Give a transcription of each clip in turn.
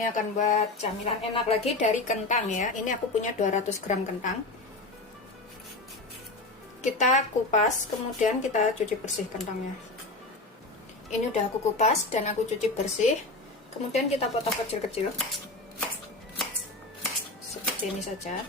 ini akan buat camilan enak lagi dari kentang ya. Ini aku punya 200 gram kentang. Kita kupas, kemudian kita cuci bersih kentangnya. Ini udah aku kupas dan aku cuci bersih. Kemudian kita potong kecil-kecil. Seperti ini saja.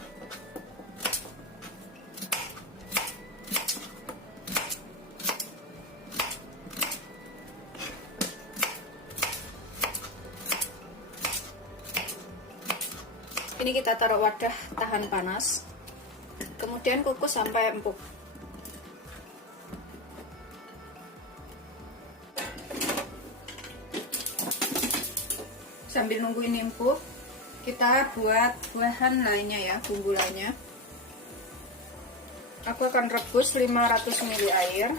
Ini kita taruh wadah tahan panas, kemudian kukus sampai empuk. Sambil nunggu ini empuk, kita buat bahan lainnya ya, bumbu lainnya. Aku akan rebus 500 ml air.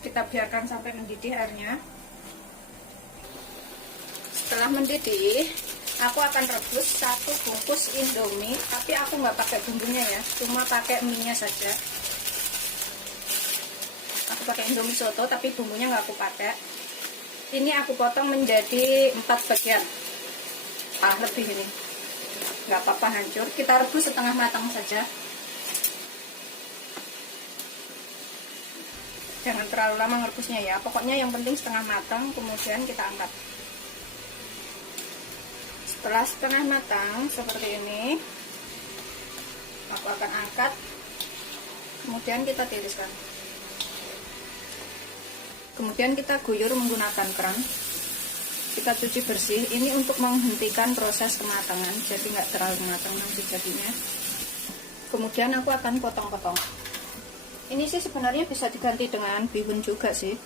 Kita biarkan sampai mendidih airnya. Setelah mendidih, aku akan rebus 1 bungkus Indomie, tapi aku nggak pakai bumbunya ya, cuma pakai mie-nya saja. Aku pakai Indomie soto, tapi bumbunya nggak aku pakai. Ini aku potong menjadi 4 bagian, lebih ini, nggak apa-apa hancur. Kita rebus setengah matang saja, jangan terlalu lama merebusnya ya. Pokoknya yang penting setengah matang, kemudian kita angkat. Setelah setengah matang seperti ini, aku akan angkat, kemudian kita tiriskan. Kemudian kita guyur menggunakan keran. Kita cuci bersih. Ini untuk menghentikan proses kematangan, jadi nggak terlalu matang nanti jadinya. Kemudian aku akan potong-potong. Ini sih sebenarnya bisa diganti dengan bihun juga sih.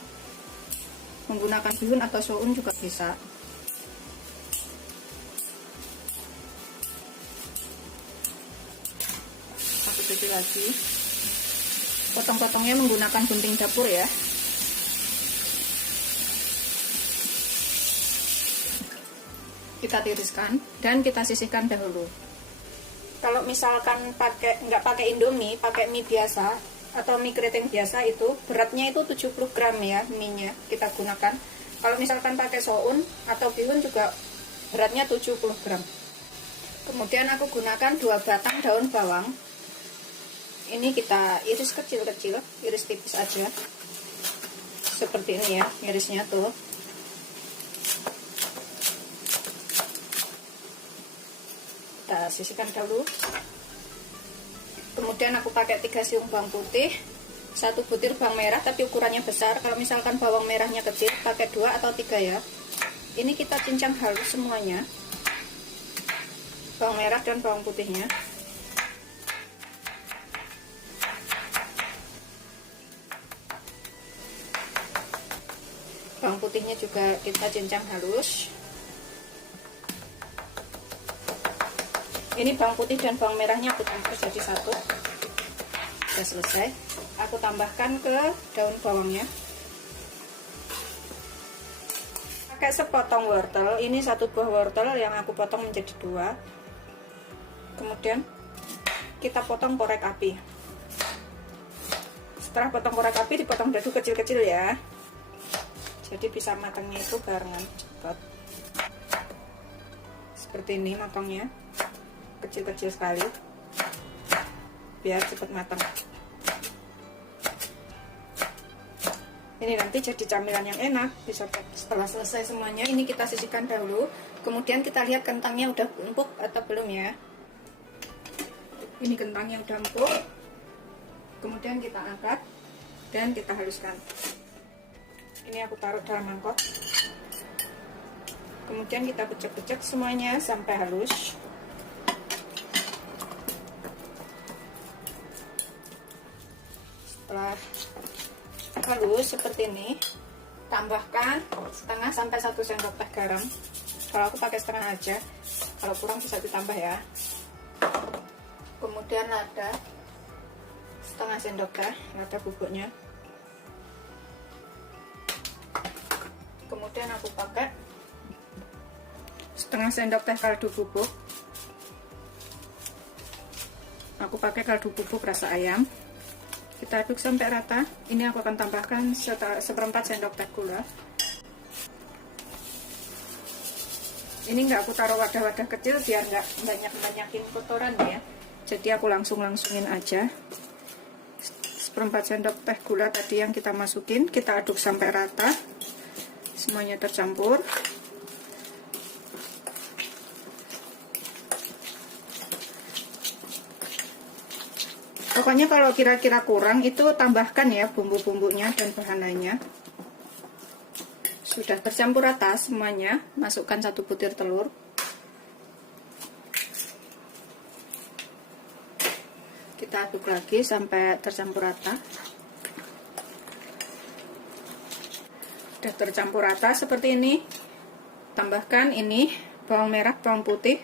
Menggunakan bihun atau soun juga bisa. Cuci lagi, potong-potongnya menggunakan gunting dapur ya. Kita tiriskan dan kita sisihkan dahulu. Kalau misalkan nggak pakai Indomie, pakai mie biasa atau mie keriting biasa, itu beratnya itu 70 gram ya mie-nya kita gunakan. Kalau misalkan pakai soun atau bihun juga beratnya 70 gram. Kemudian aku gunakan 2 batang daun bawang. Ini kita iris kecil-kecil, iris tipis aja. Seperti ini ya, irisnya tuh. Kita sisihkan dulu. Kemudian aku pakai 3 siung bawang putih, 1 butir bawang merah tapi ukurannya besar. Kalau misalkan bawang merahnya kecil, pakai 2 atau 3 ya. Ini kita cincang halus semuanya, bawang merah dan bawang putihnya. Bawang putihnya juga kita cincang halus. Ini bawang putih dan bawang merahnya aku campur jadi satu. Sudah selesai. Aku tambahkan ke daun bawangnya. Pakai sepotong wortel. Ini 1 buah wortel yang aku potong menjadi 2. Kemudian kita potong korek api. Setelah potong korek api, dipotong dadu kecil-kecil ya. Jadi bisa matangnya itu barengan cepat. Seperti ini matangnya, kecil-kecil sekali, biar cepat matang. Ini nanti jadi camilan yang enak. Bisa setelah selesai semuanya, ini kita sisihkan dahulu. Kemudian kita lihat kentangnya udah empuk atau belum ya. Ini kentangnya udah empuk. Kemudian kita angkat dan kita haluskan. Ini aku taruh dalam mangkok. Kemudian kita pecah-pecah semuanya sampai halus. Setelah halus seperti ini, tambahkan setengah sampai 1 sendok teh garam. Kalau aku pakai setengah aja, kalau kurang bisa ditambah ya. Kemudian lada setengah sendok teh, lada bubuknya. Kemudian aku pakai setengah sendok teh kaldu bubuk. Aku pakai kaldu bubuk rasa ayam. Kita aduk sampai rata. Ini aku akan tambahkan seperempat sendok teh gula. Ini nggak aku taruh wadah-wadah kecil biar nggak banyakin kotoran ya. Jadi aku langsungin aja. 1/4 sendok teh gula tadi yang kita masukin, kita aduk sampai rata, semuanya tercampur. Pokoknya kalau kira-kira kurang itu tambahkan ya bumbu-bumbunya dan bahannya. Sudah tercampur rata semuanya, masukkan 1 butir telur. Kita aduk lagi sampai tercampur rata. Sudah tercampur rata seperti ini. Tambahkan ini bawang merah, bawang putih,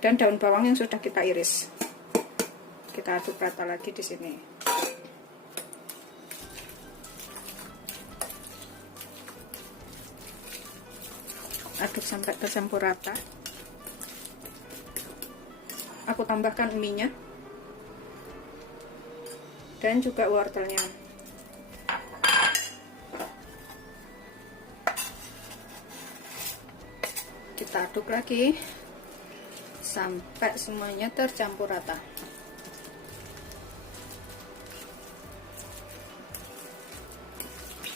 dan daun bawang yang sudah kita iris. Kita aduk rata lagi di sini. Aduk sampai tercampur rata. Aku tambahkan mie-nya dan juga wortelnya. Kita aduk lagi sampai semuanya tercampur rata.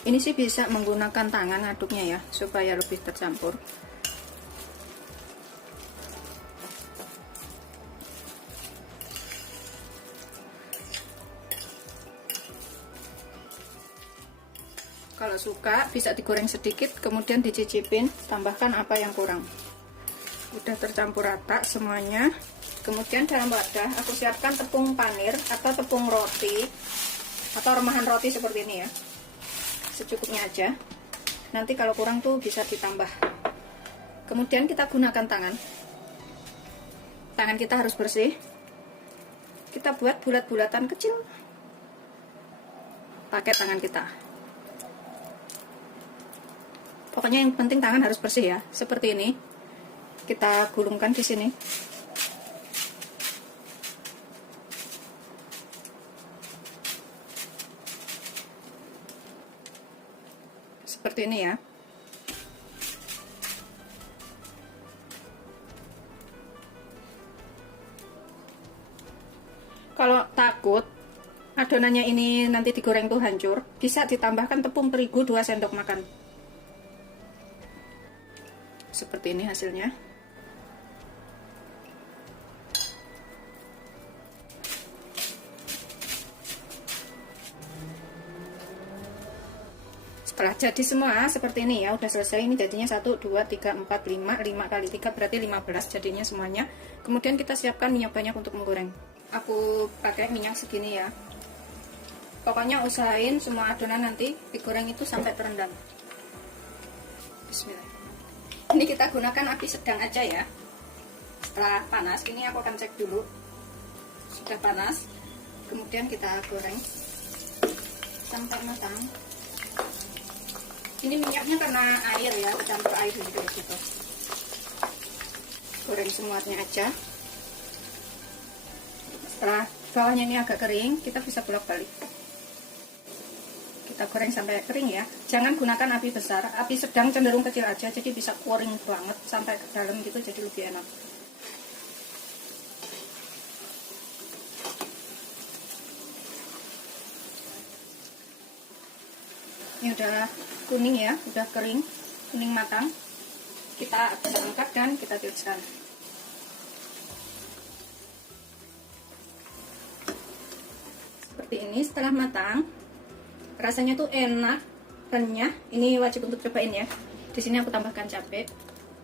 Ini sih bisa menggunakan tangan aduknya ya, supaya lebih tercampur. Kalau suka bisa digoreng sedikit, kemudian dicicipin, tambahkan apa yang kurang. Udah tercampur rata semuanya. Kemudian dalam wadah aku siapkan tepung panir atau tepung roti atau remahan roti seperti ini ya. Secukupnya aja. Nanti kalau kurang tuh bisa ditambah. Kemudian kita gunakan tangan. Tangan kita harus bersih. Kita buat bulat-bulatan kecil. Pakai tangan kita. Pokoknya yang penting tangan harus bersih ya. Seperti ini. Kita gulungkan di sini. Seperti ini ya. Kalau takut adonannya ini nanti digoreng tuh hancur, bisa ditambahkan tepung terigu 2 sendok makan. Seperti ini hasilnya. Setelah jadi semua seperti ini ya, udah selesai. Ini jadinya 1, 2, 3, 4, 5 kali 3 berarti 15 jadinya semuanya. Kemudian kita siapkan minyak banyak untuk menggoreng. Aku pakai minyak segini ya. Pokoknya usahain semua adonan nanti digoreng itu sampai terendam. Bismillah. Ini kita gunakan api sedang aja ya. Setelah panas, ini aku akan cek dulu. Sudah panas. Kemudian kita goreng sampai matang. Ini minyaknya karena air ya, campur air gitu. Goreng semuanya aja. Setelah bawahnya ini agak kering, kita bisa bolak-balik. Kita goreng sampai kering ya. Jangan gunakan api besar, api sedang cenderung kecil aja, jadi bisa kering banget sampai ke dalam gitu, jadi lebih enak. Ini udah kuning ya, udah kering, kuning matang. Kita angkat dan kita tiriskan. Seperti ini setelah matang, rasanya tuh enak, renyah. Ini wajib untuk cobain ya. Di sini aku tambahkan cabai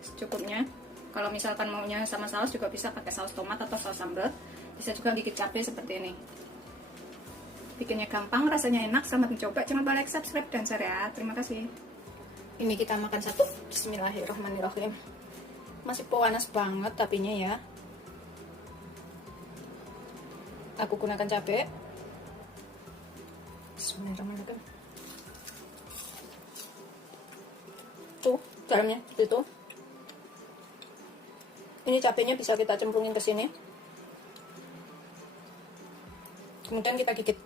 secukupnya. Kalau misalkan maunya sama saus juga bisa pakai saus tomat atau saus sambal. Bisa juga dikit cabai seperti ini. Bikinnya gampang, rasanya enak, selamat mencoba. Jangan lupa like, subscribe, dan share ya. Terima kasih. Ini kita makan satu. Bismillahirrahmanirrahim. Masih panas banget tapinya ya. Aku gunakan cabai. Bismillahirrahmanirrahim. Tuh, dalamnya itu. Ini cabainya bisa kita cemplungin ke sini. Kemudian kita gigit.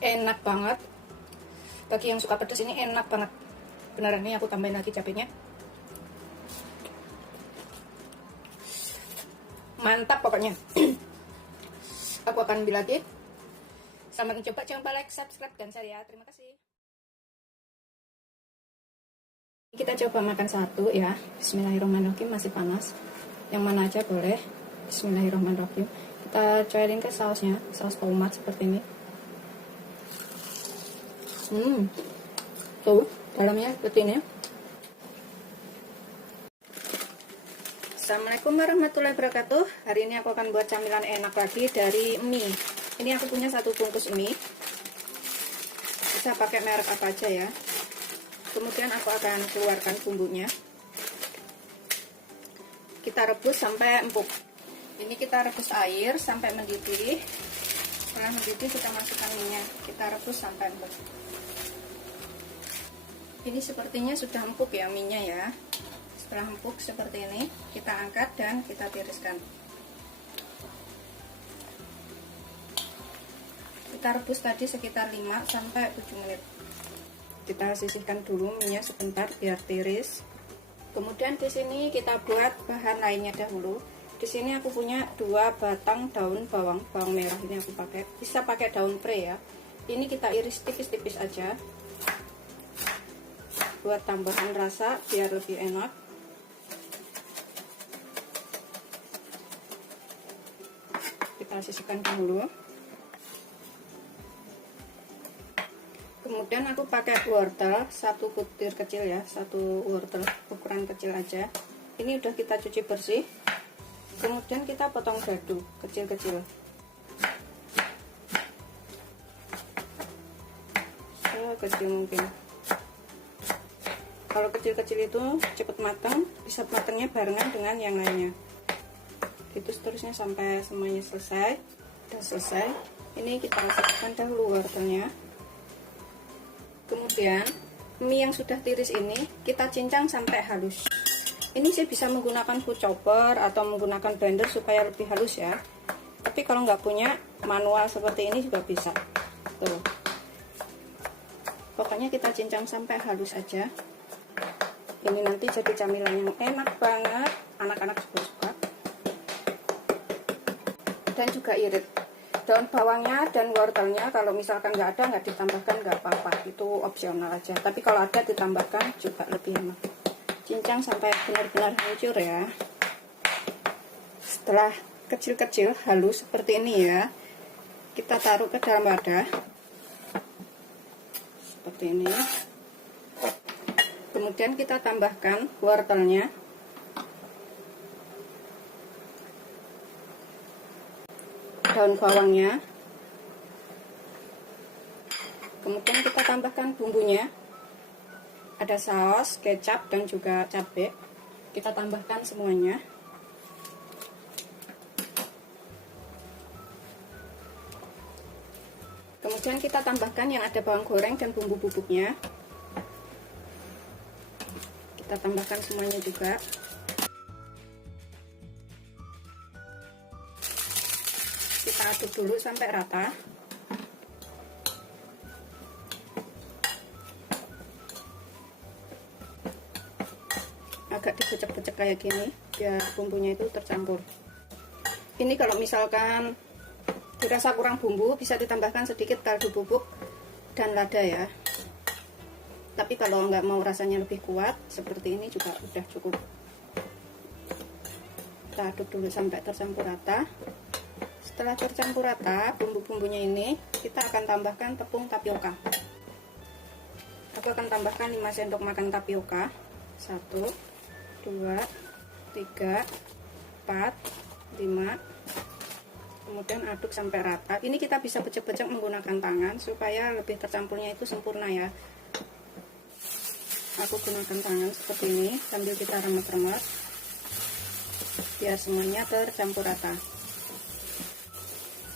Enak banget. Bagi yang suka pedas ini enak banget. Beneran, ini aku tambahin lagi cabenya. Mantap pokoknya. Aku akan ambil lagi. Selamat mencoba, jangan lupa like, subscribe, dan share ya. Terima kasih. Kita coba makan satu ya. Bismillahirrahmanirrahim, masih panas. Yang mana aja boleh. Bismillahirrahmanirrahim. Kita cobain ke sausnya, saus tomat seperti ini. Tuh, dalamnya seperti ini. Assalamualaikum warahmatullahi wabarakatuh. Hari ini aku akan buat camilan enak lagi dari mie. Ini aku punya satu bungkus mie. Bisa pakai merek apa aja ya. Kemudian aku akan keluarkan bumbunya. Kita rebus sampai empuk. Ini kita rebus air sampai mendidih. Setelah mendidih kita masukkan minyak. Kita rebus sampai empuk. Ini sepertinya sudah empuk ya minyak ya. Setelah empuk seperti ini, kita angkat dan kita tiriskan. Kita rebus tadi sekitar 5-7 menit. Kita sisihkan dulu minyak sebentar biar tiris. Kemudian di sini kita buat bahan lainnya dahulu. Di sini aku punya 2 batang daun bawang merah, ini aku pakai. Bisa pakai daun pre ya. Ini kita iris tipis-tipis aja. Buat tambahan rasa biar lebih enak. Kita sisihkan dulu. Kemudian aku pakai wortel 1 butir kecil ya, 1 wortel ukuran kecil aja. Ini udah kita cuci bersih. Kemudian kita potong dadu kecil-kecil. Sekecil mungkin. Kalau kecil-kecil itu cepat matang, bisa matangnya barengan dengan yang lainnya. Itu seterusnya sampai semuanya selesai. Udah selesai. Ini kita masukkan dahulu wortelnya. Kemudian mie yang sudah tiris ini kita cincang sampai halus. Ini sih bisa menggunakan food chopper atau menggunakan blender supaya lebih halus ya. Tapi kalau nggak punya manual seperti ini juga bisa. Tuh. Pokoknya kita cincang sampai halus aja. Ini nanti jadi camilan yang enak banget. Anak-anak juga suka. Dan juga irit. Daun bawangnya dan wortelnya kalau misalkan nggak ada, nggak ditambahkan nggak apa-apa, itu opsional aja. Tapi kalau ada ditambahkan juga lebih enak. Cincang sampai benar-benar hancur ya. Setelah kecil-kecil halus seperti ini ya, kita taruh ke dalam wadah seperti ini. Kemudian kita tambahkan wortelnya. Daun bawangnya, kemudian kita tambahkan bumbunya, ada saus, kecap, dan juga cabai. Kita tambahkan semuanya. Kemudian kita tambahkan yang ada bawang goreng dan bumbu bubuknya. Kita tambahkan semuanya juga. Kita aduk dulu sampai rata. Agak dibecek-becek kayak gini biar bumbunya itu tercampur. Ini kalau misalkan dirasa kurang bumbu, bisa ditambahkan sedikit kaldu bubuk dan lada ya. Tapi kalau nggak mau rasanya lebih kuat, seperti ini juga udah cukup. Kita aduk dulu sampai tercampur rata. Setelah tercampur rata bumbu-bumbunya ini, kita akan tambahkan tepung tapioka. Aku akan tambahkan 5 sendok makan tapioka. 1, 2, 3, 4, 5. Kemudian aduk sampai rata. Ini kita bisa becek-becek menggunakan tangan supaya lebih tercampurnya itu sempurna ya. Aku gunakan tangan seperti ini sambil kita remet-remet biar semuanya tercampur rata.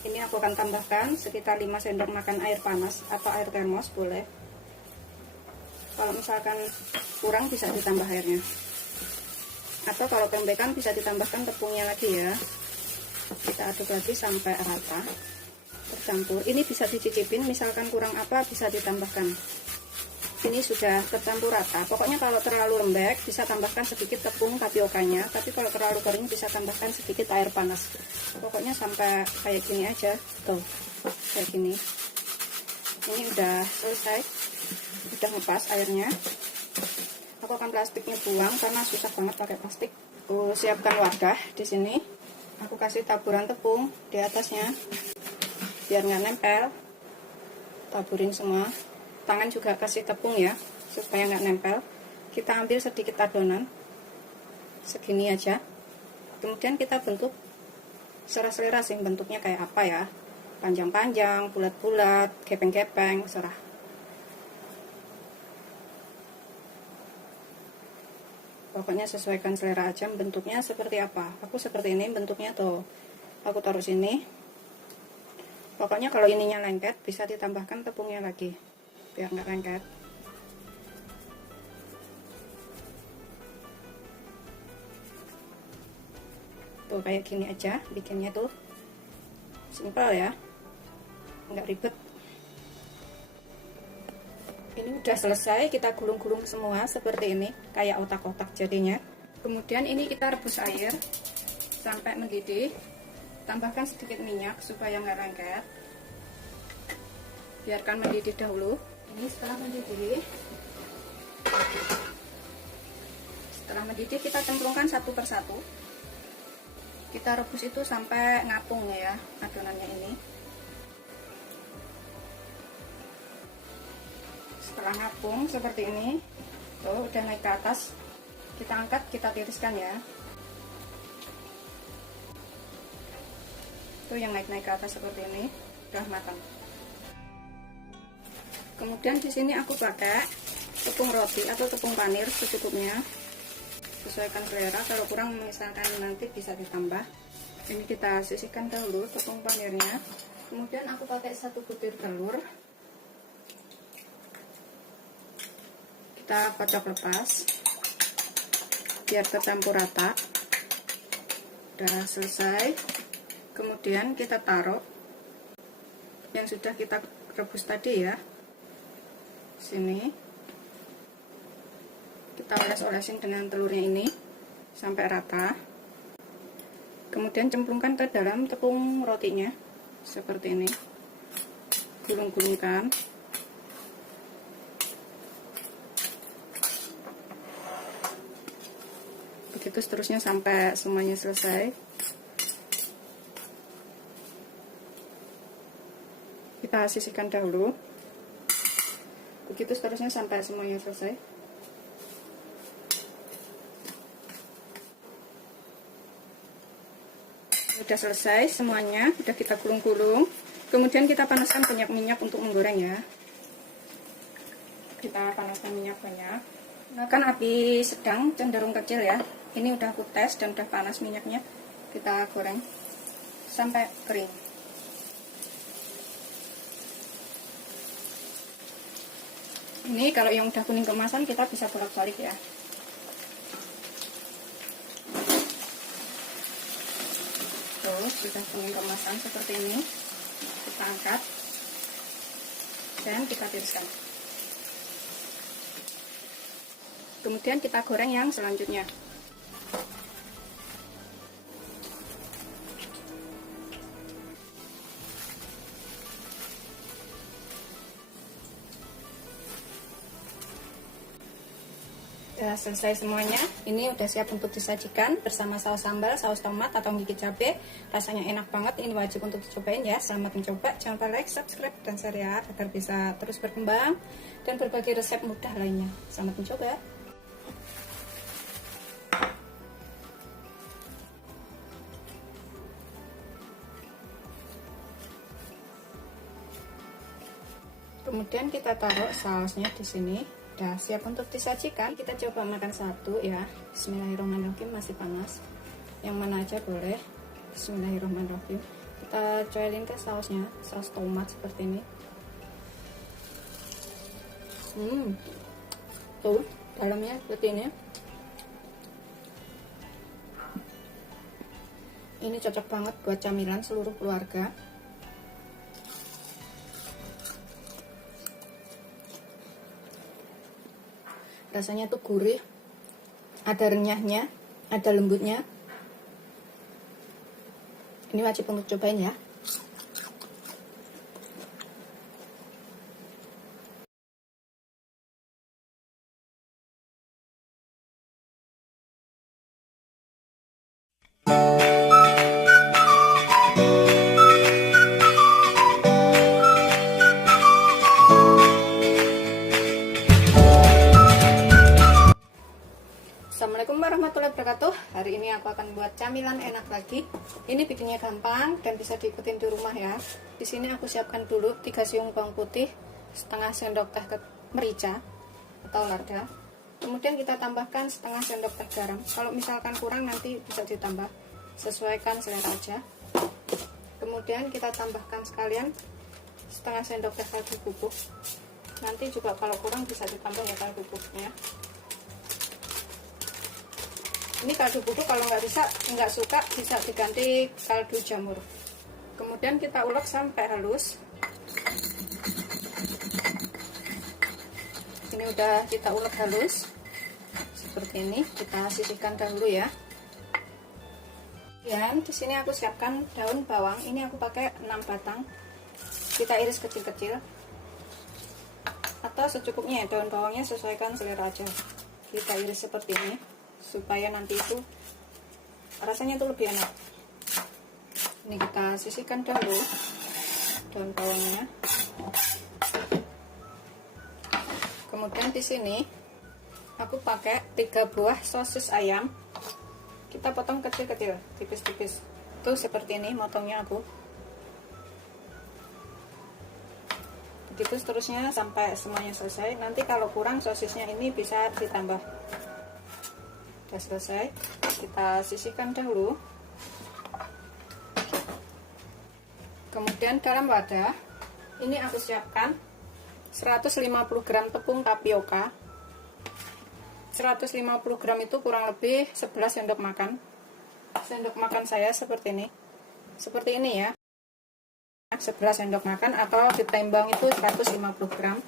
Ini aku akan tambahkan sekitar 5 sendok makan air panas atau air termos boleh. Kalau misalkan kurang bisa ditambah airnya. Atau kalau pembekan bisa ditambahkan tepungnya lagi ya. Kita aduk lagi sampai rata. tercampur. Ini bisa dicicipin, misalkan kurang apa bisa ditambahkan. Ini sudah tercampur rata. Pokoknya kalau terlalu lembek bisa tambahkan sedikit tepung tapiokanya, tapi kalau terlalu kering bisa tambahkan sedikit air panas. Pokoknya sampai kayak gini aja, tuh kayak gini. Ini udah selesai, udah ngepas airnya. Aku akan plastiknya buang karena susah banget pakai plastik. Aku siapkan wadah di sini. Aku kasih taburan tepung di atasnya biar nggak nempel. Taburin semua. Tangan juga kasih tepung ya supaya nggak nempel. Kita ambil sedikit adonan segini aja. Kemudian kita bentuk serah-selera sih, bentuknya kayak apa ya, panjang-panjang, bulat-bulat, gepeng-gepeng, serah. Pokoknya sesuaikan selera aja bentuknya seperti apa. Aku seperti ini bentuknya tuh. Aku taruh sini. Pokoknya kalau ininya lengket bisa ditambahkan tepungnya lagi biar nggak lengket. Tuh kayak gini aja bikinnya tuh. Simpel ya. Nggak ribet. Ini udah selesai, kita gulung-gulung semua seperti ini, kayak otak-otak jadinya. Kemudian ini kita rebus air sampai mendidih. Tambahkan sedikit minyak supaya nggak lengket. Biarkan mendidih dahulu. Ini setelah mendidih kita cemplungkan satu persatu. Kita rebus itu sampai ngapung ya adonannya ini. Setelah ngapung seperti ini, tuh udah naik ke atas, kita angkat, kita tiriskan ya. Tuh yang naik-naik ke atas seperti ini, udah matang. Kemudian di sini aku pakai tepung roti atau tepung panir secukupnya, sesuaikan selera. Kalau kurang misalkan nanti bisa ditambah. Ini kita sisihkan dahulu tepung panirnya. Kemudian aku pakai 1 butir telur. Kita kocok lepas biar tercampur rata. Udah selesai. Kemudian kita taruh yang sudah kita rebus tadi ya, sini. Kita oles-olesin dengan telurnya ini sampai rata. Kemudian cemplungkan ke dalam tepung rotinya seperti ini, gulung-gulungkan. Begitu seterusnya sampai semuanya selesai. Kita sisihkan dahulu. Begitu seterusnya sampai semuanya selesai. Sudah selesai semuanya, sudah kita gulung-gulung. Kemudian kita panaskan banyak minyak untuk menggoreng ya. Kita panaskan minyak banyak. Gunakan api sedang cenderung kecil ya. Ini udah aku tes dan udah panas minyaknya. Kita goreng sampai kering. Ini kalau yang udah kuning kemasan kita bisa bolak-balik ya. Tuh sudah kuning kemasan seperti ini. Kita angkat dan kita tiriskan. Kemudian kita goreng yang selanjutnya. Sudah selesai semuanya. Ini udah siap untuk disajikan bersama saus sambal, saus tomat atau gigit cabai. Rasanya enak banget. Ini wajib untuk dicobain ya. Selamat mencoba. Jangan lupa like, subscribe, dan share ya agar bisa terus berkembang dan berbagi resep mudah lainnya. Selamat mencoba. Kemudian kita taruh sausnya di sini. Udah siap untuk disajikan. Kita coba makan satu ya. Bismillahirrahmanirrahim. Masih panas. Yang mana aja boleh. Bismillahirrahmanirrahim. Kita coelin ke sausnya, saus tomat seperti ini. Tuh dalamnya seperti ini. Ini cocok banget buat camilan seluruh keluarga. Rasanya tuh gurih, ada renyahnya, ada lembutnya. Ini wajib untuk cobain ya. Assalamualaikum warahmatullahi wabarakatuh. Hari ini aku akan buat camilan enak lagi. Ini bikinnya gampang dan bisa diikutin di rumah ya. Di sini aku siapkan dulu 3 siung bawang putih, setengah sendok teh merica atau lada. Kemudian kita tambahkan setengah sendok teh garam. Kalau misalkan kurang nanti bisa ditambah, sesuaikan selera aja. Kemudian kita tambahkan sekalian setengah sendok teh kaldu bubuk. Nanti juga kalau kurang bisa ditambah ya kaldu bubuknya. Ini kaldu bubuk kalau nggak suka bisa diganti kaldu jamur. Kemudian kita ulek sampai halus. Ini udah kita ulek halus seperti ini. Kita sisihkan dahulu ya. Dan di sini aku siapkan daun bawang. Ini aku pakai 6 batang. Kita iris kecil-kecil atau secukupnya ya, daun bawangnya sesuaikan selera aja. Kita iris seperti ini supaya nanti itu rasanya tuh lebih enak. Ini kita sisihkan dahulu daun bawangnya. Kemudian di sini aku pakai 3 buah sosis ayam. Kita potong kecil-kecil, tipis-tipis. Tuh seperti ini motongnya aku. Begitu seterusnya sampai semuanya selesai. Nanti kalau kurang sosisnya ini bisa ditambah. Sudah selesai, kita sisihkan dahulu. Kemudian dalam wadah ini aku siapkan 150 gram tepung tapioka. 150 gram itu kurang lebih 11 sendok makan. Sendok makan saya seperti ini ya, 11 sendok makan, atau ditimbang itu 150 gram.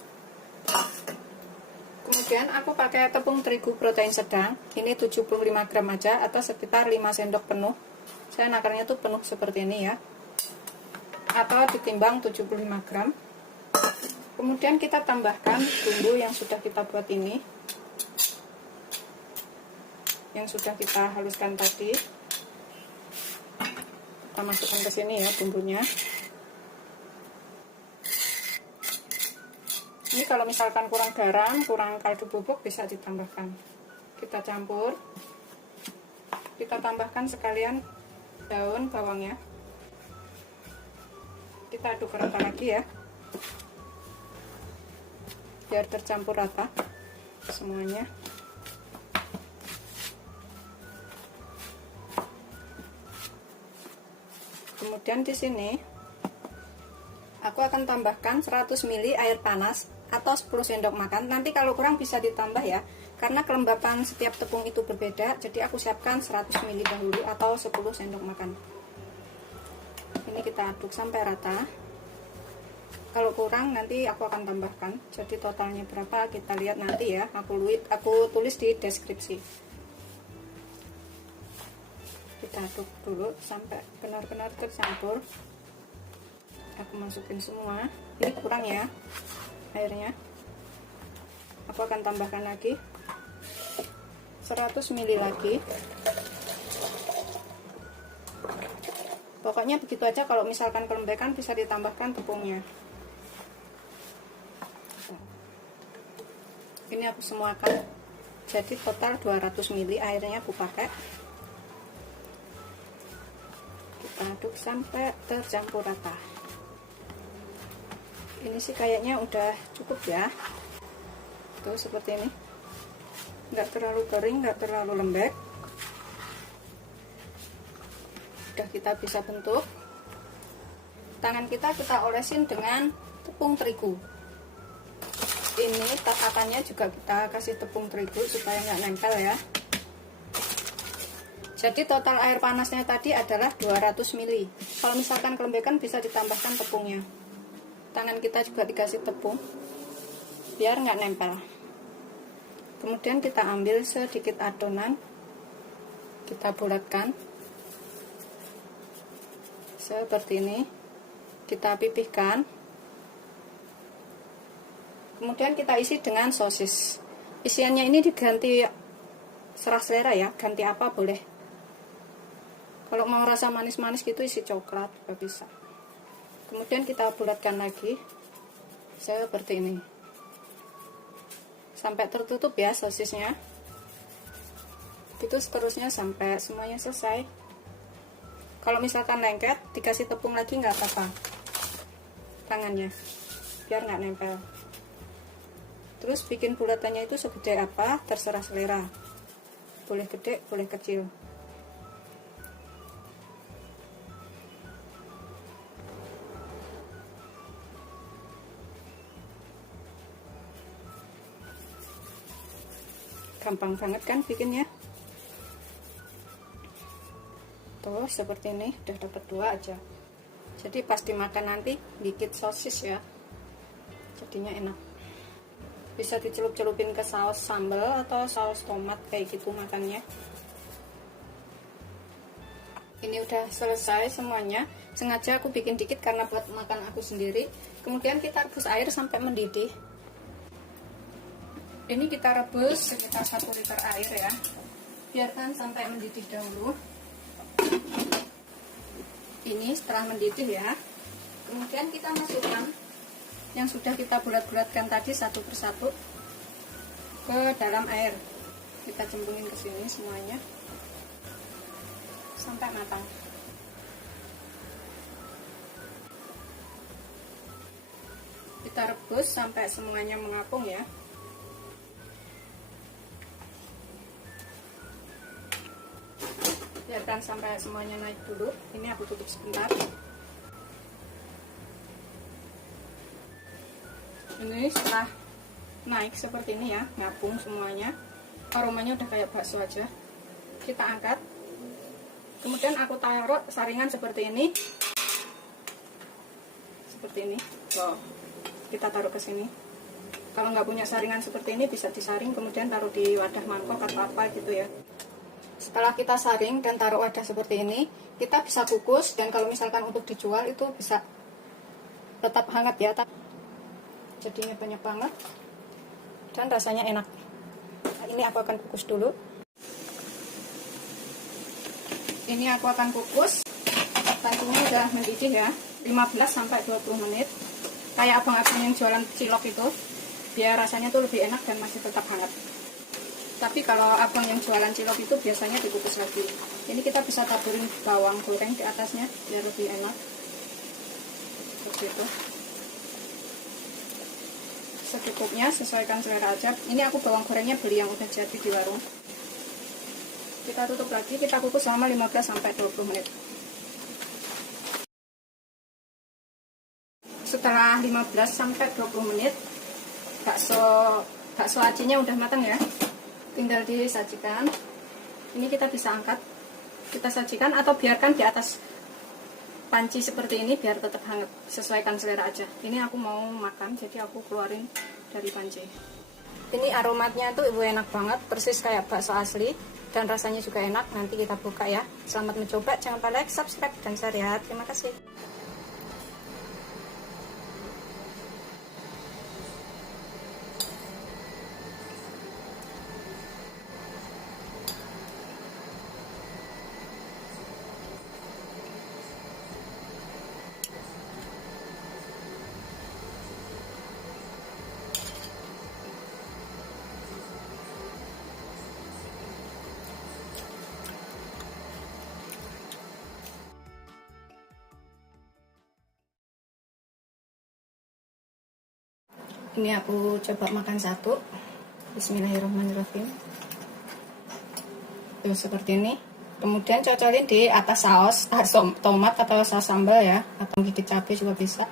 Kemudian aku pakai tepung terigu protein sedang. Ini 75 gram aja atau sekitar 5 sendok penuh. Saya nakarnya tuh penuh seperti ini ya. Atau ditimbang 75 gram. Kemudian kita tambahkan bumbu yang sudah kita buat ini. Yang sudah kita haluskan tadi. Kita masukkan ke sini ya bumbunya. Ini kalau misalkan kurang garam, kurang kaldu bubuk bisa ditambahkan. Kita campur. Kita tambahkan sekalian daun bawangnya. Kita aduk rata lagi ya. Biar tercampur rata semuanya. Kemudian di sini aku akan tambahkan 100 ml air panas atau 10 sendok makan. Nanti kalau kurang bisa ditambah ya, karena kelembapan setiap tepung itu berbeda. Jadi aku siapkan 100 ml dahulu atau 10 sendok makan. Ini kita aduk sampai rata. Kalau kurang nanti aku akan tambahkan. Jadi totalnya berapa kita lihat nanti ya. Aku tulis di deskripsi. Kita aduk dulu sampai benar-benar tercampur. Aku masukin semua. Ini kurang ya airnya. Aku akan tambahkan lagi 100 ml lagi. Pokoknya begitu aja. Kalau misalkan kelembekan bisa ditambahkan tepungnya. Ini aku semuakan. Jadi total 200 ml airnya aku pakai. Kita aduk sampai tercampur rata. Ini sih kayaknya udah cukup ya. Tuh seperti ini. Nggak terlalu kering, nggak terlalu lembek. Udah kita bisa bentuk. Tangan kita olesin dengan tepung terigu. Ini tatakannya juga kita kasih tepung terigu supaya nggak nempel ya. Jadi total air panasnya tadi adalah 200 ml. Kalau misalkan kelembekan bisa ditambahkan tepungnya. Tangan kita juga dikasih tepung biar nggak nempel. Kemudian kita ambil sedikit adonan, kita bulatkan seperti ini, kita pipihkan. Kemudian kita isi dengan sosis. Isiannya ini diganti serah selera ya, ganti apa boleh. Kalau mau rasa manis-manis gitu isi coklat juga bisa. Kemudian kita bulatkan lagi seperti ini sampai tertutup ya sosisnya. Itu seterusnya sampai semuanya selesai. Kalau misalkan lengket, dikasih tepung lagi nggak apa-apa tangannya, biar nggak nempel. Terus bikin bulatannya itu segede apa terserah selera, boleh gede boleh kecil. Gampang banget kan bikinnya. Tuh seperti ini, udah dapat 2 aja. Jadi pas dimakan nanti dikit sosis ya, jadinya enak. Bisa dicelup-celupin ke saus sambal atau saus tomat kayak gitu makannya. Ini udah selesai semuanya. Sengaja aku bikin dikit karena buat makan aku sendiri. Kemudian kita rebus air sampai mendidih. Ini kita rebus sekitar 1 liter air ya, biarkan sampai mendidih dahulu. Ini setelah mendidih ya, kemudian kita masukkan yang sudah kita bulat-bulatkan tadi satu persatu ke dalam air. Kita cemplungin ke sini semuanya sampai matang. Kita rebus sampai semuanya mengapung ya. Biarkan sampai semuanya naik dulu. Ini aku tutup sebentar. Ini setelah naik seperti ini ya, ngapung semuanya, aromanya udah kayak bakso aja. Kita angkat. Kemudian aku taruh saringan seperti ini. Seperti ini. Wow. Kita taruh ke sini. Kalau nggak punya saringan seperti ini bisa disaring, kemudian taruh di wadah mangkok atau apa gitu ya. Setelah kita saring dan taruh wadah seperti ini, kita bisa kukus, dan kalau misalkan untuk dijual itu bisa tetap hangat ya. Jadinya banyak banget dan rasanya enak. Nah, ini aku akan kukus dulu. Ini aku akan kukus. Tantunya udah mendidih ya, 15-20 menit. Kayak abang-abang yang jualan cilok itu, biar rasanya tuh lebih enak dan masih tetap hangat. Tapi kalau abang yang jualan cilok itu biasanya dikukus lagi. Ini kita bisa taburin bawang goreng di atasnya biar lebih enak. Seperti itu. Secukupnya, sesuaikan selera aja. Ini aku bawang gorengnya beli yang udah jadi di warung. Kita tutup lagi, kita kukus selama 15-20 menit. Setelah 15-20 menit, bakso acinya udah matang ya. Tinggal disajikan. Ini kita bisa angkat, kita sajikan atau biarkan di atas panci seperti ini biar tetap hangat. Sesuaikan selera aja. Ini aku mau makan, jadi aku keluarin dari panci. Ini aromatnya tuh ibu enak banget, persis kayak bakso asli, dan rasanya juga enak. Nanti kita buka ya. Selamat mencoba, jangan lupa like, subscribe, dan share ya. Terima kasih. Ini aku coba makan satu. Bismillahirrahmanirrahim. Tuh seperti ini. Kemudian cocolin di atas saus tomat atau saus sambal ya, atau gigit cabai juga bisa.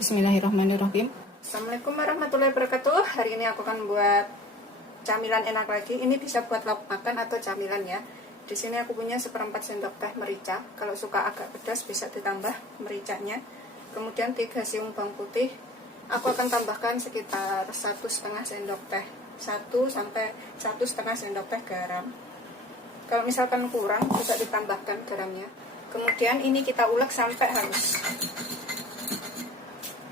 Bismillahirrahmanirrahim. Assalamualaikum warahmatullahi wabarakatuh. Hari ini aku akan buat camilan enak lagi. Ini bisa buat lauk makan atau camilan ya. Di sini aku punya 1/4 sendok teh merica. Kalau suka agak pedas bisa ditambah mericanya. Kemudian 3 siung bawang putih. Aku akan tambahkan sekitar 1,5 sendok teh 1 sampai 1,5 sendok teh garam. Kalau misalkan kurang bisa ditambahkan garamnya. Kemudian ini kita ulek sampai halus.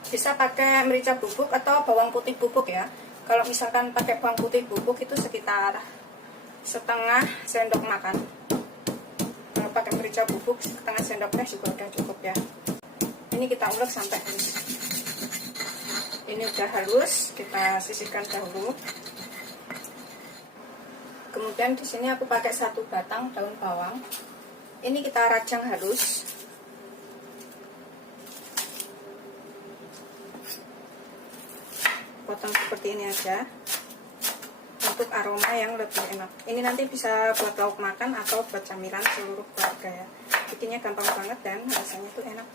Bisa pakai merica bubuk atau bawang putih bubuk ya. Kalau misalkan pakai bawang putih bubuk itu sekitar setengah sendok makan. Kalau pakai merica bubuk setengah sendok teh juga udah cukup ya. Ini kita ulek sampai halus. Ini udah halus, kita sisihkan dahulu. Kemudian di sini aku pakai 1 batang daun bawang. Ini kita rajang halus. Potong seperti ini aja untuk aroma yang lebih enak. Ini nanti bisa buat lauk makan atau buat camilan seluruh keluarga ya. Bikinnya gampang banget dan rasanya tuh enak.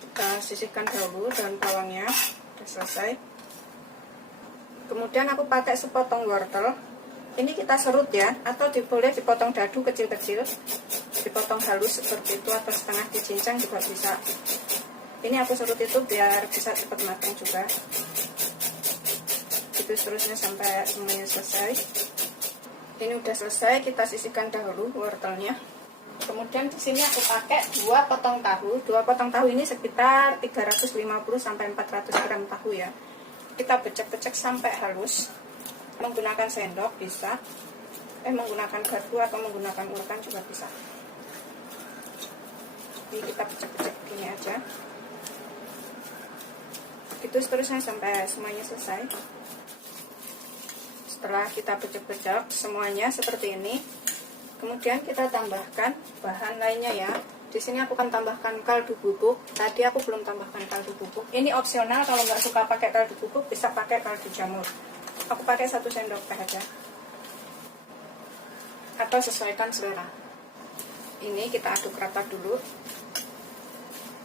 Kita sisihkan dahulu daun bawangnya. Udah selesai. Kemudian aku pakai sepotong wortel. Ini kita serut ya, atau boleh dipotong dadu kecil-kecil, dipotong halus seperti itu atau setengah dicincang juga bisa. Ini aku serut itu biar bisa cepat matang juga. Itu seterusnya sampai semuanya selesai. Ini udah selesai, kita sisihkan dahulu wortelnya. Kemudian di sini aku pakai 2 potong tahu. 2 potong tahu ini sekitar 350 sampai 400 gram tahu ya. Kita becek-becek sampai halus. Menggunakan sendok bisa, menggunakan garpu atau menggunakan ulekan juga bisa. Ini kita becek-becek gini aja. Itu seterusnya sampai semuanya selesai. Setelah kita becek-becek semuanya seperti ini, kemudian kita tambahkan bahan lainnya ya. Di sini aku akan tambahkan kaldu bubuk. Tadi aku belum tambahkan kaldu bubuk. Ini opsional, kalau nggak suka pakai kaldu bubuk bisa pakai kaldu jamur. Aku pakai 1 sendok teh aja. Atau sesuaikan selera. Ini kita aduk rata dulu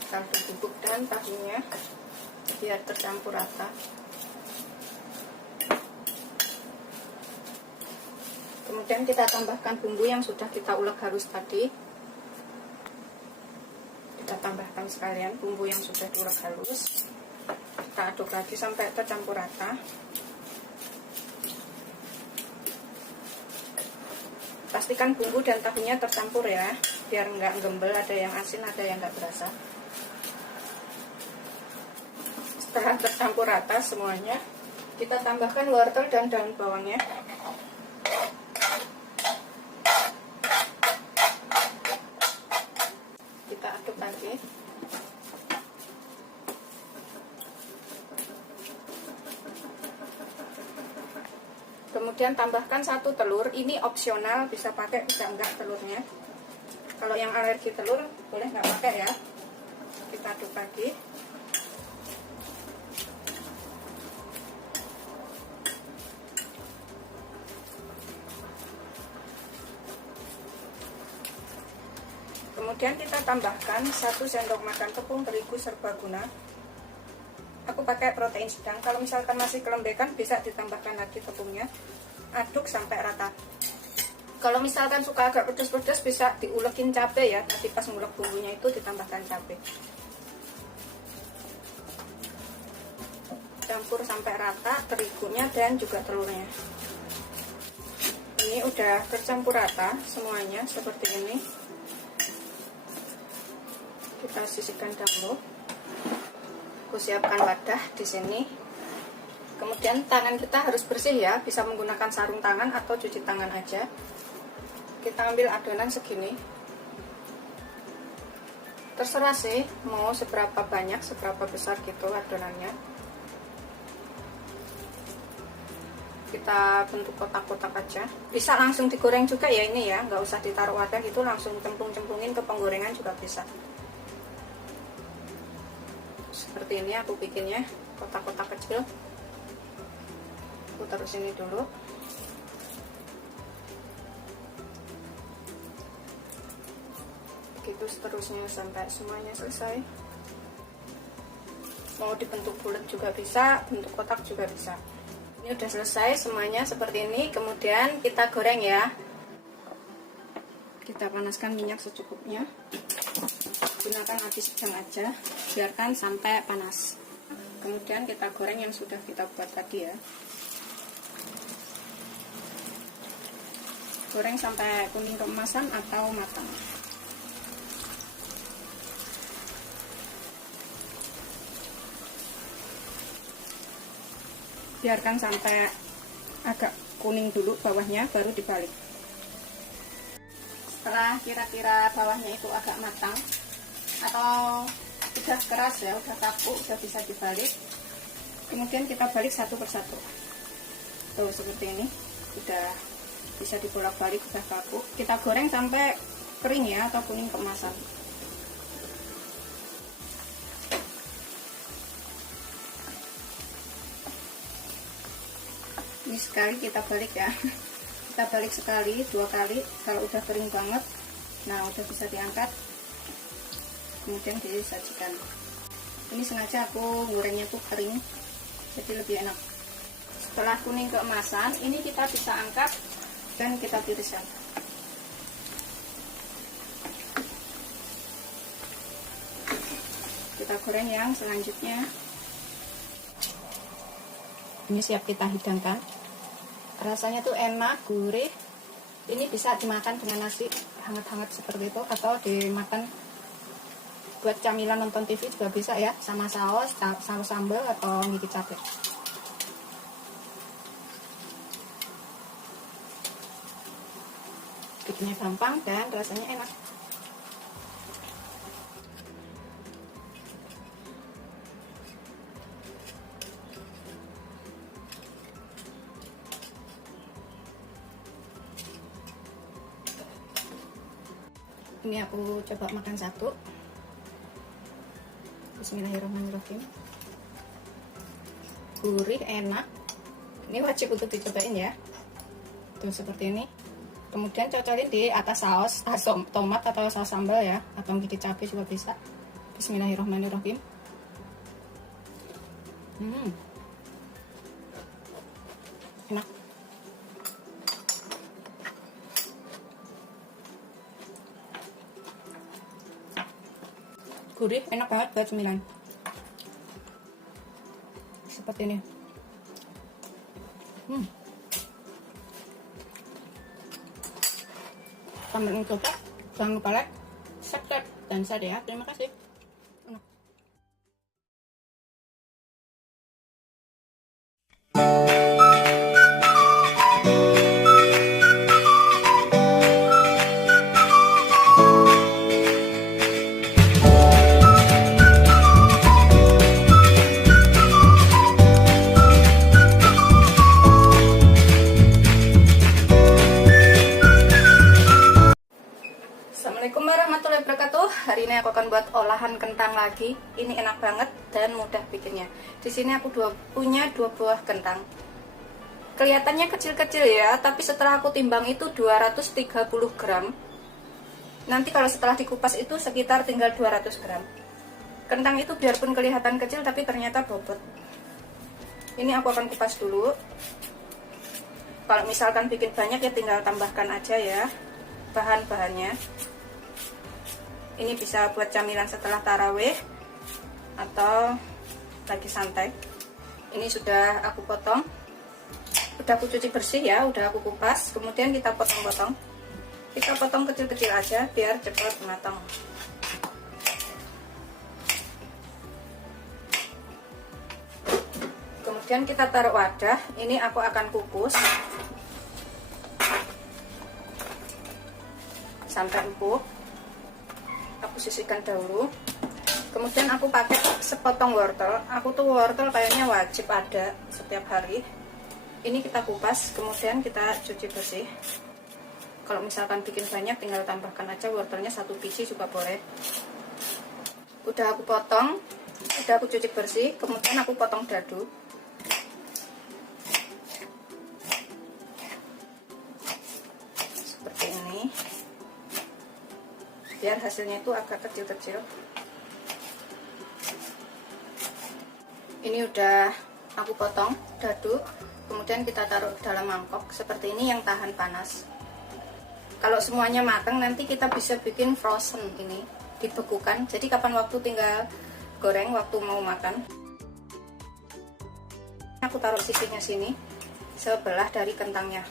kaldu bubuk dan tahunya biar tercampur rata. Kemudian kita tambahkan bumbu yang sudah kita ulek halus tadi. Kita tambahkan sekalian bumbu yang sudah diulek halus. Kita aduk lagi sampai tercampur rata. Pastikan bumbu dan tahunya tercampur ya, biar nggak gembel, ada yang asin, ada yang nggak berasa. Setelah tercampur rata semuanya, kita tambahkan wortel dan daun bawangnya. Kita aduk lagi. Kemudian tambahkan 1 telur. Ini opsional, bisa pakai bisa enggak telurnya. Kalau yang alergi telur boleh nggak pakai ya. Kita aduk lagi. Kemudian kita tambahkan 1 sendok makan tepung terigu serbaguna. Aku pakai protein sedang. Kalau misalkan masih kelembekan bisa ditambahkan lagi tepungnya. Aduk sampai rata. Kalau misalkan suka agak pedas-pedas bisa diulekin cabai ya. Tapi pas ngulek bumbunya itu ditambahkan cabai. Campur sampai rata terigunya dan juga telurnya. Ini udah tercampur rata semuanya seperti ini. Kita sisihkan dahulu. Aku siapkan wadah di sini. Kemudian tangan kita harus bersih ya, bisa menggunakan sarung tangan atau cuci tangan aja. Kita ambil adonan segini. Terserah sih mau seberapa banyak, seberapa besar gitu adonannya. Kita bentuk kotak-kotak aja. Bisa langsung digoreng juga ya ini ya, nggak usah ditaruh wadah gitu, langsung cemplung-cemplungin ke penggorengan juga bisa. Seperti ini aku bikinnya, kotak-kotak kecil. Aku taruh sini dulu. Begitu seterusnya sampai semuanya selesai. Mau dibentuk bulat juga bisa, bentuk kotak juga bisa. Ini udah selesai semuanya seperti ini. Kemudian kita goreng ya. Kita panaskan minyak secukupnya. Gunakan api sedang aja, biarkan sampai panas. Kemudian kita goreng yang sudah kita buat tadi ya. goreng sampai kuning keemasan atau matang. Biarkan sampai agak kuning dulu bawahnya, baru dibalik. Setelah kira-kira bawahnya itu agak matang atau udah keras ya, udah kaku, udah bisa dibalik, kemudian kita balik satu persatu. Tuh seperti ini, udah bisa dibolak-balik, udah kaku. Kita goreng sampai kering ya, atau kuning keemasan. Ini sekali kita balik ya, kita balik sekali, 2 kali. Kalau udah kering banget, nah udah bisa diangkat, kemudian disajikan. Ini sengaja aku gorengnya tuh kering, jadi lebih enak. Setelah kuning keemasan, ini kita bisa angkat dan kita tiriskan. Kita goreng yang selanjutnya. Ini siap kita hidangkan. Rasanya tuh enak, gurih. Ini bisa dimakan dengan nasi hangat-hangat seperti itu, atau dimakan buat camilan nonton TV juga bisa ya, sama saus sambal atau gigit cabai. Bikinnya gampang dan rasanya enak. Ini aku coba makan satu. Bismillahirrahmanirrahim. Gurih, enak. Ini wajib untuk dicobain ya. Tuh seperti ini. Kemudian cocolin di atas saus tomat atau saus sambal ya, atau gigit cabai juga bisa. Bismillahirrahmanirrahim. Enak. Gurih, enak banget buat cemilan. Seperti ini. Teman-teman coba, jangan lupa like, subscribe, dan share ya. Terima kasih. Assalamualaikum warahmatullahi wabarakatuh. Hari ini aku akan buat olahan kentang lagi. Ini enak banget dan mudah bikinnya. Di sini aku punya 2 buah kentang. Kelihatannya kecil-kecil ya, tapi setelah aku timbang itu 230 gram. Nanti kalau setelah dikupas itu sekitar tinggal 200 gram. Kentang itu biarpun kelihatan kecil, tapi ternyata bobot. Ini aku akan kupas dulu. Kalau misalkan bikin banyak ya tinggal tambahkan aja ya bahan-bahannya. Ini bisa buat camilan setelah tarawih atau lagi santai. Ini sudah aku potong, udah aku cuci bersih ya, udah aku kupas. Kemudian kita potong-potong. Kita potong kecil-kecil aja biar cepat matang. Kemudian kita taruh wadah. Ini aku akan kukus sampai empuk. Aku sisihkan dahulu. Kemudian aku pakai sepotong wortel. Aku tuh wortel kayaknya wajib ada setiap hari. Ini kita kupas, kemudian kita cuci bersih. Kalau misalkan bikin banyak, tinggal tambahkan aja wortelnya 1 biji juga boleh. Udah aku potong, udah aku cuci bersih. Kemudian aku potong dadu. Seperti ini. Biar hasilnya itu agak kecil-kecil. Ini udah aku potong dadu, kemudian kita taruh dalam mangkok seperti ini yang tahan panas. Kalau semuanya matang nanti kita bisa bikin frozen, ini dibekukan. Jadi kapan waktu tinggal goreng waktu mau makan. Aku taruh sisihnya sini, sebelah dari kentangnya.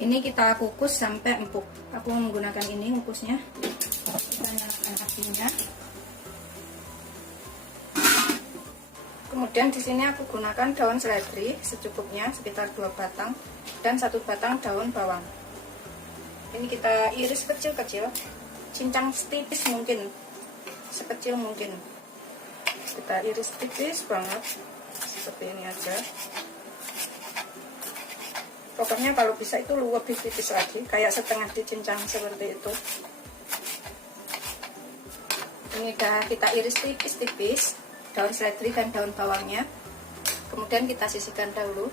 Ini kita kukus sampai empuk. Aku menggunakan ini ngukusnya. Kita nyalakan apinya. Kemudian di sini aku gunakan daun seledri secukupnya, sekitar 2 batang, dan 1 batang daun bawang. Ini kita iris kecil-kecil, cincang tipis mungkin, sekecil mungkin. Kita iris tipis banget, seperti ini aja. Pokoknya kalau bisa itu lebih tipis lagi, kayak setengah dicincang seperti itu. Ini udah kita iris tipis-tipis daun seledri dan daun bawangnya. Kemudian kita sisihkan dahulu.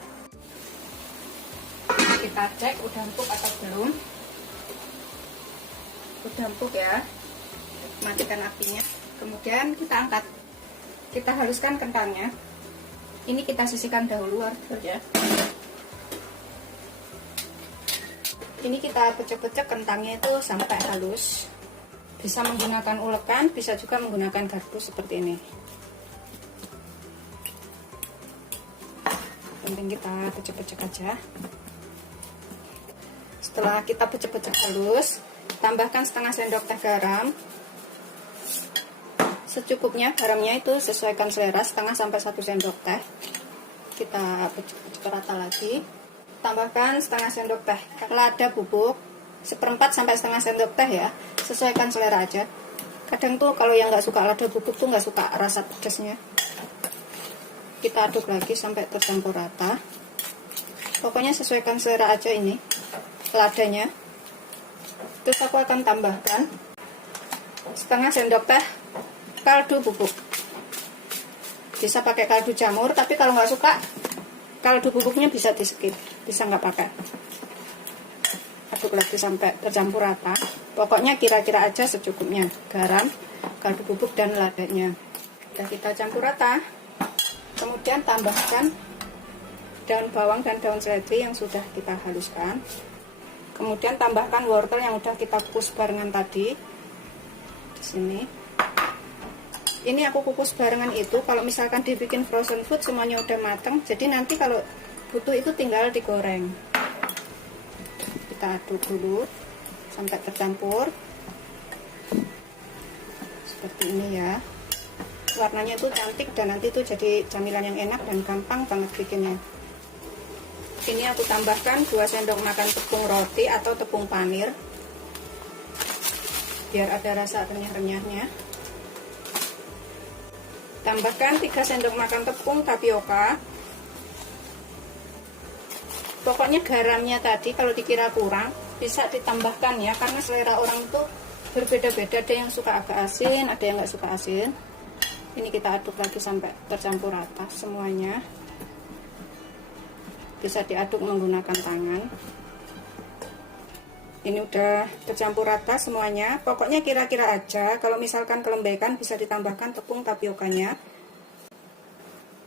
Kita cek udah empuk atau belum. Udah empuk ya. Matikan apinya. Kemudian kita angkat. Kita haluskan kentangnya. Ini kita sisihkan dahulu ya. Ini kita pecek-pecek kentangnya itu sampai halus. Bisa menggunakan ulekan, bisa juga menggunakan garpu seperti ini. Penting kita pecek-pecek aja. Setelah kita pecek-pecek halus, tambahkan setengah sendok teh garam. Secukupnya, garamnya itu sesuaikan selera, setengah sampai 1 sendok teh. Kita pecek-pecek rata lagi. Tambahkan setengah sendok teh lada bubuk, 1/4 sampai setengah sendok teh ya, sesuaikan selera aja. Kadang tuh kalau yang nggak suka lada bubuk tuh nggak suka rasa pedasnya. Kita aduk lagi sampai tercampur rata. Pokoknya sesuaikan selera aja ini ladanya. Terus aku akan tambahkan setengah sendok teh kaldu bubuk. Bisa pakai kaldu jamur, tapi kalau nggak suka kaldu bubuknya bisa di skip, bisa nggak pakai. Aduk lagi sampai tercampur rata. Pokoknya kira-kira aja secukupnya garam, kaldu bubuk dan ladanya. Sudah kita campur rata. Kemudian tambahkan daun bawang dan daun seledri yang sudah kita haluskan. Kemudian tambahkan wortel yang sudah kita kukus barengan tadi. Di sini. Ini aku kukus barengan itu kalau misalkan dibikin frozen food semuanya udah mateng. Jadi nanti kalau butuh itu tinggal digoreng. Kita aduk dulu sampai tercampur. Seperti ini ya. Warnanya itu cantik dan nanti itu jadi camilan yang enak dan gampang banget bikinnya. Ini aku tambahkan 2 sendok makan tepung roti atau tepung panir biar ada rasa renyah-renyahnya. Tambahkan 3 sendok makan tepung tapioka. Pokoknya garamnya tadi kalau dikira kurang bisa ditambahkan ya, karena selera orang itu berbeda-beda, ada yang suka agak asin, ada yang nggak suka asin. Ini kita aduk lagi sampai tercampur rata semuanya. Bisa diaduk menggunakan tangan. Ini udah tercampur rata semuanya. Pokoknya kira-kira aja. Kalau misalkan kelembekan bisa ditambahkan tepung tapiokanya.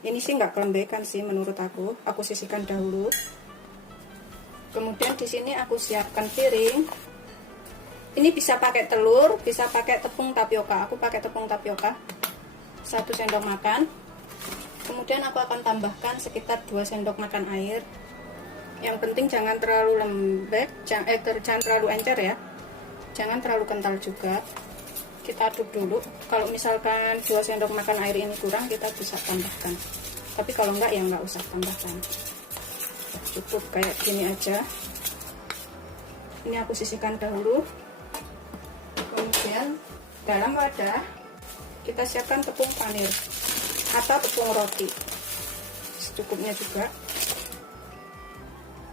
Ini sih nggak kelembekan sih menurut aku. Aku sisihkan dahulu. Kemudian di sini aku siapkan piring. Ini bisa pakai telur, bisa pakai tepung tapioka. Aku pakai tepung tapioka. 1 sendok makan. Kemudian aku akan tambahkan sekitar 2 sendok makan air. Yang penting jangan terlalu lembek, jangan terlalu encer ya. Jangan terlalu kental juga. Kita aduk dulu. Kalau misalkan 2 sendok makan air ini kurang, kita bisa tambahkan. Tapi kalau enggak ya enggak usah tambahkan. Cukup kayak gini aja. Ini aku sisihkan dahulu. Kemudian dalam wadah kita siapkan tepung panir atau tepung roti secukupnya juga.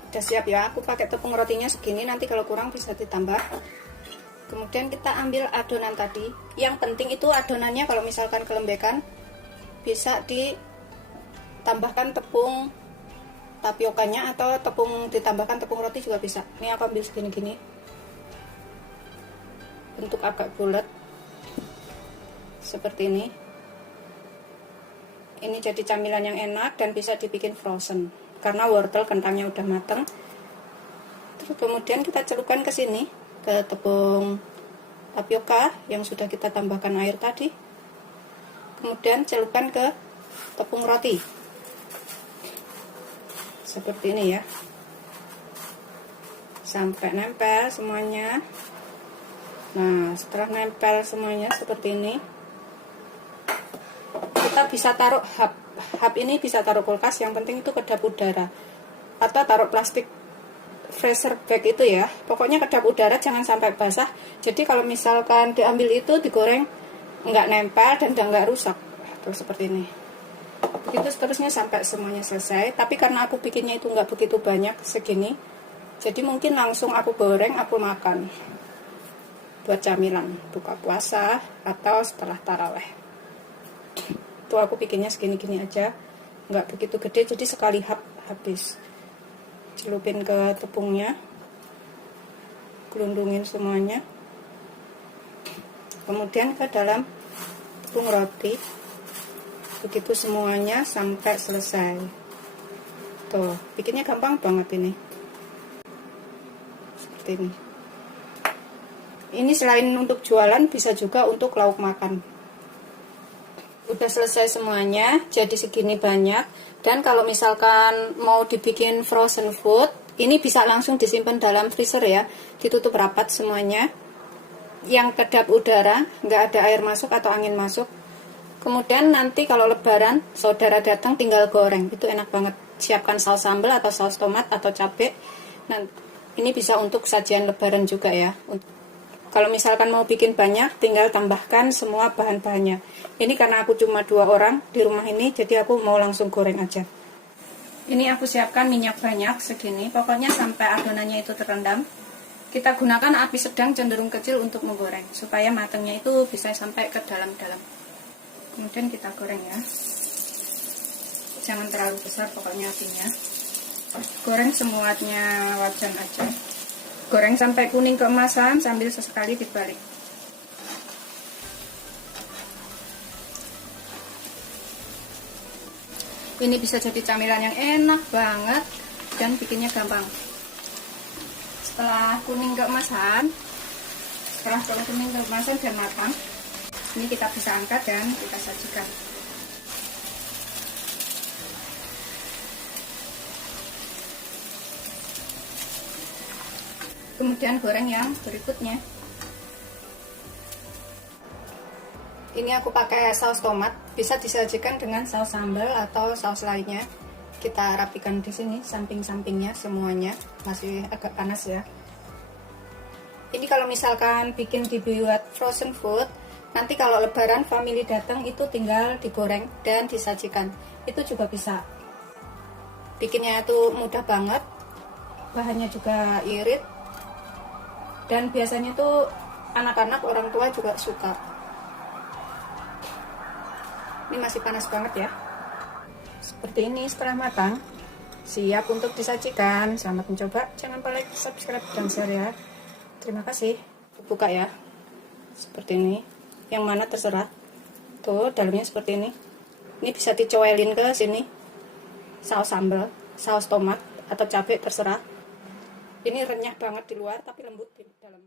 Udah siap ya, aku pakai tepung rotinya segini, nanti kalau kurang bisa ditambah. Kemudian kita ambil adonan tadi. Yang penting itu adonannya kalau misalkan kelembekan bisa ditambahkan tepung tapiokanya atau ditambahkan tepung roti juga bisa. Ini aku ambil segini-gini, bentuk agak bulat seperti ini. Ini jadi camilan yang enak dan bisa dibikin frozen karena wortel kentangnya udah mateng. Terus kemudian kita celupkan ke sini, ke tepung tapioka yang sudah kita tambahkan air tadi. Kemudian celupkan ke tepung roti seperti ini ya. sampai nempel semuanya. Nah, setelah nempel semuanya seperti ini, kita bisa taruh hap ini bisa taruh kulkas, yang penting itu kedap udara, atau taruh plastik freezer bag itu ya, pokoknya kedap udara, jangan sampai basah. Jadi kalau misalkan diambil itu digoreng nggak nempel dan nggak rusak. Tuh seperti ini. Begitu seterusnya sampai semuanya selesai. Tapi karena aku bikinnya itu nggak begitu banyak segini, jadi mungkin langsung aku goreng, aku makan buat camilan buka puasa atau setelah taraweh. Tuh aku bikinnya segini-gini aja, nggak begitu gede, jadi sekali habis. Celupin ke tepungnya, gelundungin semuanya, kemudian ke dalam tepung roti. Begitu semuanya sampai selesai. Tuh, bikinnya gampang banget ini. Seperti ini. Ini selain untuk jualan, bisa juga untuk lauk makan. Udah selesai semuanya, jadi segini banyak. Dan kalau misalkan mau dibikin frozen food, ini bisa langsung disimpan dalam freezer ya, ditutup rapat semuanya, yang kedap udara, nggak ada air masuk atau angin masuk. Kemudian nanti kalau lebaran saudara datang tinggal goreng, itu enak banget. Siapkan saus sambal atau saus tomat atau cabai. Nah, ini bisa untuk sajian lebaran juga ya. Kalau misalkan mau bikin banyak, tinggal tambahkan semua bahan-bahannya. Ini karena aku cuma 2 orang di rumah ini, jadi aku mau langsung goreng aja. Ini aku siapkan minyak banyak segini, pokoknya sampai adonannya itu terendam. Kita gunakan api sedang cenderung kecil untuk menggoreng, supaya matangnya itu bisa sampai ke dalam-dalam. Kemudian kita goreng ya. Jangan terlalu besar pokoknya apinya. Goreng semuanya wajan aja. Goreng sampai kuning keemasan sambil sesekali dibalik. Ini bisa jadi camilan yang enak banget dan bikinnya gampang. Setelah kuning keemasan dan matang, ini kita bisa angkat dan kita sajikan. Kemudian goreng yang berikutnya. Ini aku pakai saus tomat, bisa disajikan dengan saus sambal atau saus lainnya. Kita rapikan di sini samping-sampingnya semuanya, masih agak panas ya. Ini kalau misalkan bikin dibuat frozen food, nanti kalau lebaran family datang itu tinggal digoreng dan disajikan. Itu juga bisa. Bikinnya itu mudah banget, bahannya juga irit. Dan biasanya tuh anak-anak, orang tua juga suka. Ini masih panas banget ya. Seperti ini setelah matang, siap untuk disajikan. Selamat mencoba. Jangan lupa like, subscribe, dan share ya. Terima kasih. Buka ya. Seperti ini. Yang mana terserah. Tuh dalamnya seperti ini. Ini bisa dicoelin ke sini. Saus sambal, saus tomat, atau cabai terserah. Ini renyah banget di luar tapi lembut di dalam.